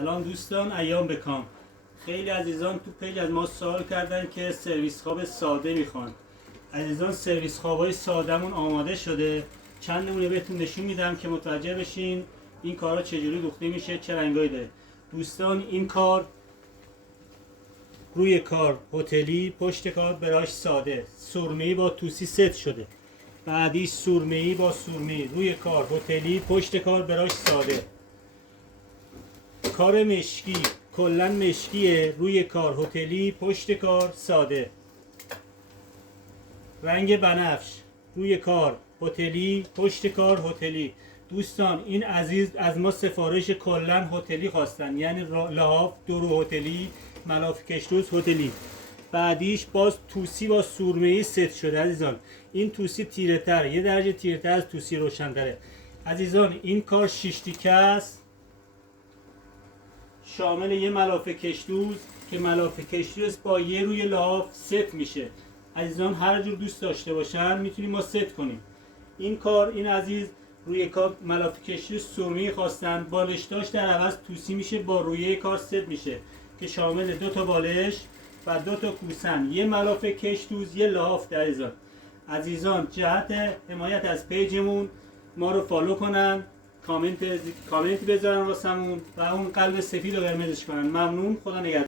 سلام دوستان، ایام بکام. خیلی عزیزان تو پیج از ما سوال کردن که سرویس خواب ساده میخوان. عزیزان سرویس خوابای سادهمون آماده شده، چند نمونه بهتون نشون میدم که متوجه بشین این کارا چجوری دوخته میشه، چه رنگایی داره. دوستان این کار روی کار هتلی، پشت کار براش ساده، سرمه‌ای با توسی ست شده، بعدی سرمه‌ای با سرمه‌ای، روی کار هتلی، پشت کار براش ساده. کار مشکی کلا مشکیه، روی کار هتلی، پشت کار ساده. رنگ بنفش روی کار هتلی، پشت کار هتلی. دوستان این عزیز از ما سفارش کلا هتلی خواستن، یعنی لحاف درو هتلی، ملافه کشروز هتلی. بعدیش باز توسی با سرمه‌ای ست شده. عزیزان این توسی تیره تر، یه درجه تیره تر از توسی روشن تره. عزیزان این کار 6 تیکه است، شامل یه ملافه کشروز که ملافه کشروز با یه روی لحاف ست میشه. عزیزان هر جور دوست داشته باشن میتونیم ما ست کنیم. این کار این عزیز روی کار ملافه کشروز سرمه‌ای خواستن، بالشتاش در عوض توسی میشه، با روی کار ست میشه که شامل 2 تا بالش و 2 تا کوسن، یه ملافه کشروز، یه لحاف. در عزیزان جهت حمایت از پیجمون ما رو فالو کنن، کامنت بذارن واسمون و اون قلب سفید رو قرمزش کنن. ممنون، خدا نگهدار.